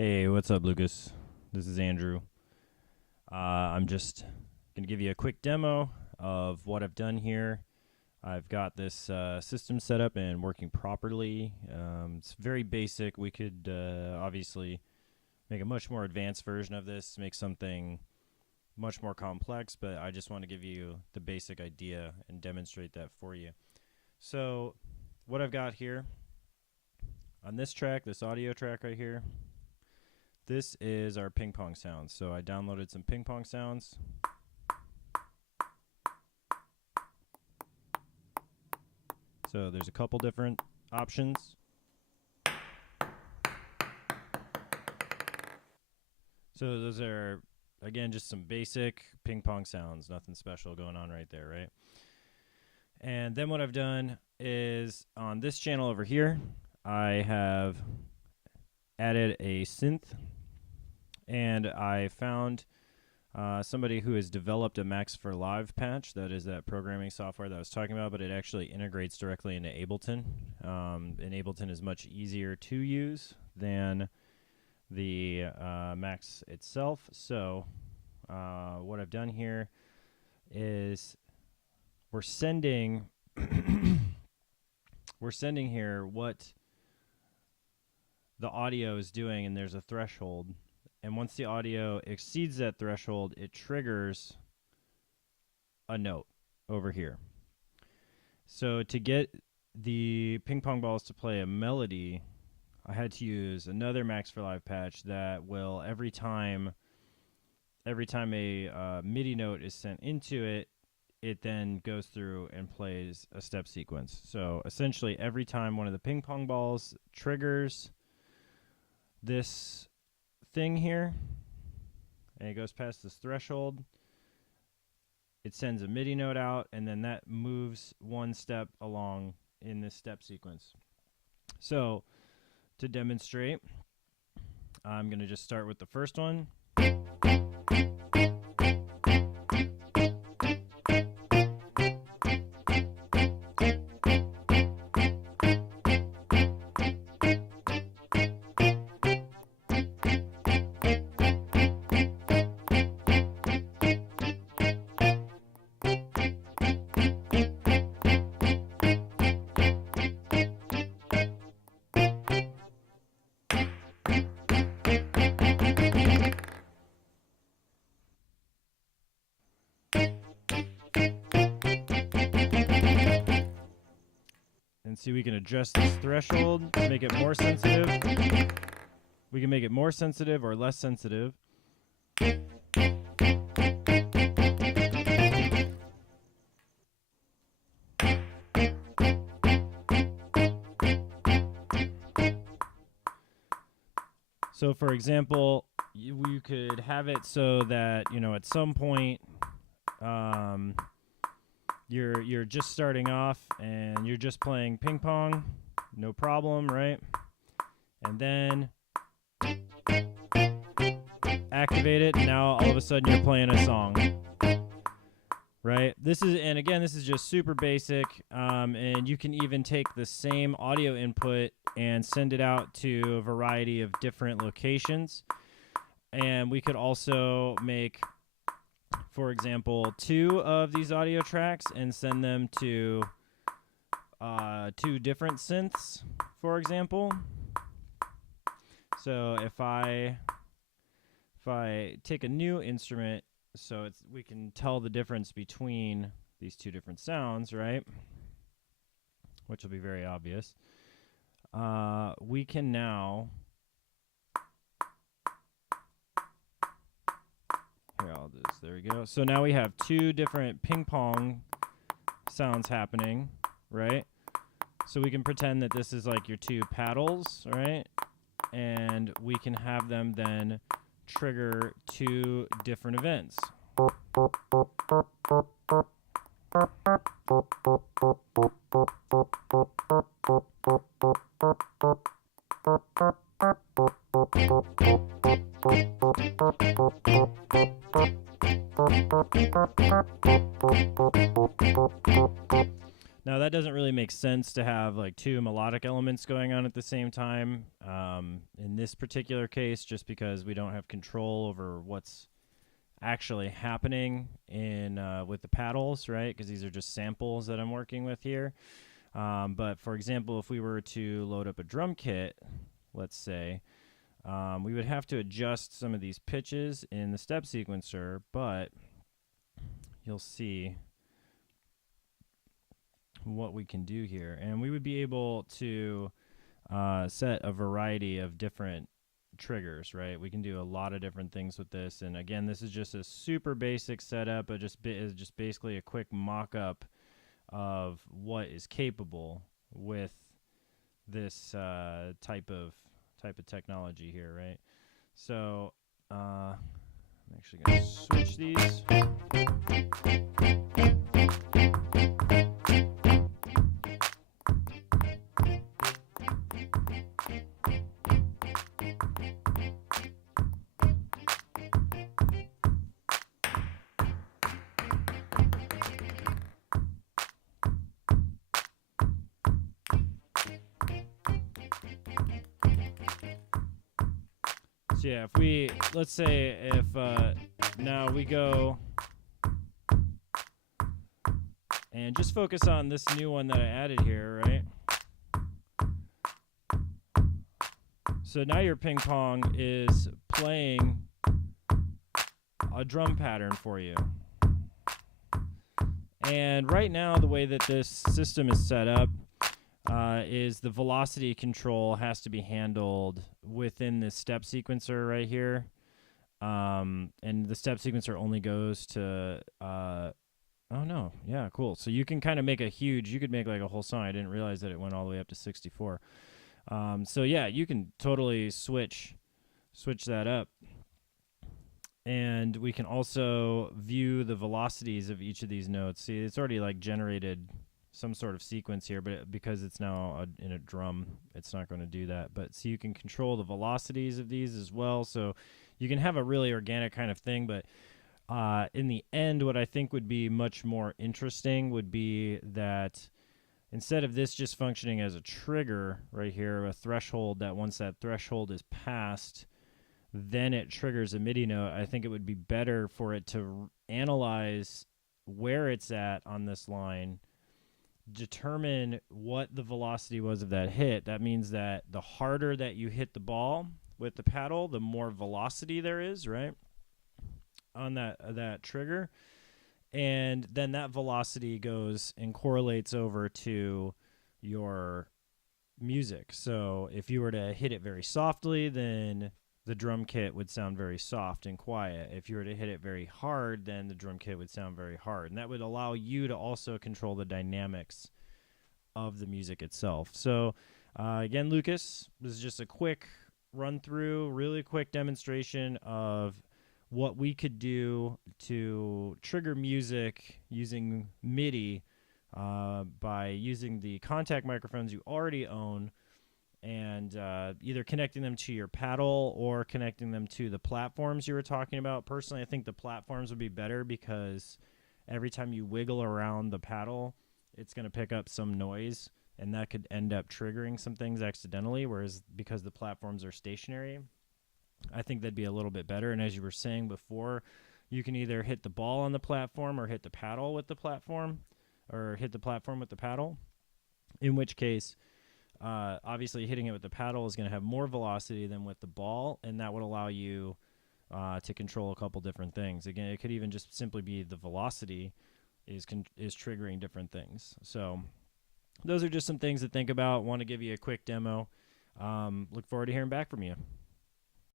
Hey, what's up, Lucas? This is Andrew. I'm just going to give you a quick demo of what I've done here. I've got this system set up and working properly. It's very basic. We could obviously make a much more advanced version of this, make something much more complex, but I just want to give you the basic idea and demonstrate that for you. So what I've got here on this track, this audio track right here, this is our ping pong sounds. So I downloaded some ping pong sounds. So there's a couple different options. So those are, again, just some basic ping pong sounds, nothing special going on right there, right? And then what I've done is on this channel over here, I have added a synth, and I found somebody who has developed a Max for Live patch. That is that programming software that I was talking about, but it actually integrates directly into Ableton. And Ableton is much easier to use than the Max itself. So what I've done here is we're sending here what the audio is doing, and there's a threshold. And once the audio exceeds that threshold, it triggers a note over here. So to get the ping pong balls to play a melody, I had to use another Max for Live patch that will, every time a MIDI note is sent into it, it then goes through and plays a step sequence. So essentially every time one of the ping pong balls triggers this thing here, and it goes past this threshold, it sends a MIDI note out, and then that moves one step along in this step sequence. So to demonstrate, I'm going to just start with the first one. And see, we can adjust this threshold, make it more sensitive. We can make it more sensitive or less sensitive. So for example, you could have it so that, you know, at some point, you're just starting off and you're just playing ping pong, no problem, right? And then activate it, and now all of a sudden you're playing a song, right? This is just super basic, and you can even take the same audio input and send it out to a variety of different locations. And we could also make, for example, 2 of these audio tracks and send them to 2 different synths, for example. So if I take a new instrument, so we can tell the difference between these 2 different sounds, right? Which will be very obvious. We can now, here, I'll do this. There we go. So now we have 2 different ping pong sounds happening, right? So we can pretend that this is like your 2 paddles, right? And we can have them then trigger 2 different events. Now that doesn't really make makes sense to have like two melodic elements going on at the same time. In this particular case, just because we don't have control over what's actually happening in with the paddles, right? Because these are just samples that I'm working with here. But for example, if we were to load up a drum kit, let's say, we would have to adjust some of these pitches in the step sequencer, but you'll see what we can do here. And we would be able to set a variety of different triggers, right? We can do a lot of different things with this. And again, this is just a super basic setup, but is just basically a quick mock-up of what is capable with this type of technology here, right? So I'm actually going to switch these. So yeah, let's say if now we go and just focus on this new one that I added here, right? So now your ping pong is playing a drum pattern for you. And right now, the way that this system is set up is the velocity control has to be handled within this step sequencer right here. And the step sequencer only goes to, oh no, yeah, cool. So you can kind of make you could make like a whole song. I didn't realize that it went all the way up to 64. So yeah, you can totally switch that up. And we can also view the velocities of each of these notes. See, it's already like generated some sort of sequence here, but because it's now in a drum, it's not going to do that. But so you can control the velocities of these as well. So you can have a really organic kind of thing. But in the end, what I think would be much more interesting would be that instead of this just functioning as a trigger right here, a threshold that once that threshold is passed, then it triggers a MIDI note. I think it would be better for it to analyze where it's at on this line, determine what the velocity was of that hit. That means that the harder that you hit the ball with the paddle, the more velocity there is, right, on that trigger. And then that velocity goes and correlates over to your music. So if you were to hit it very softly, then the drum kit would sound very soft and quiet. If you were to hit it very hard, then the drum kit would sound very hard. And that would allow you to also control the dynamics of the music itself. So again, Lucas, this is just a quick run through, really quick demonstration of what we could do to trigger music using MIDI by using the contact microphones you already own, and either connecting them to your paddle or connecting them to the platforms you were talking about. Personally, I think the platforms would be better because every time you wiggle around the paddle, it's going to pick up some noise, and that could end up triggering some things accidentally, whereas because the platforms are stationary, I think that'd be a little bit better. And as you were saying before, you can either hit the ball on the platform or hit the paddle with the platform, or hit the platform with the paddle, in which case obviously hitting it with the paddle is going to have more velocity than with the ball, and that would allow you to control a couple different things. Again, it could even just simply be the velocity is triggering different things. So those are just some things to think about. Want to give you a quick demo. Look forward to hearing back from you.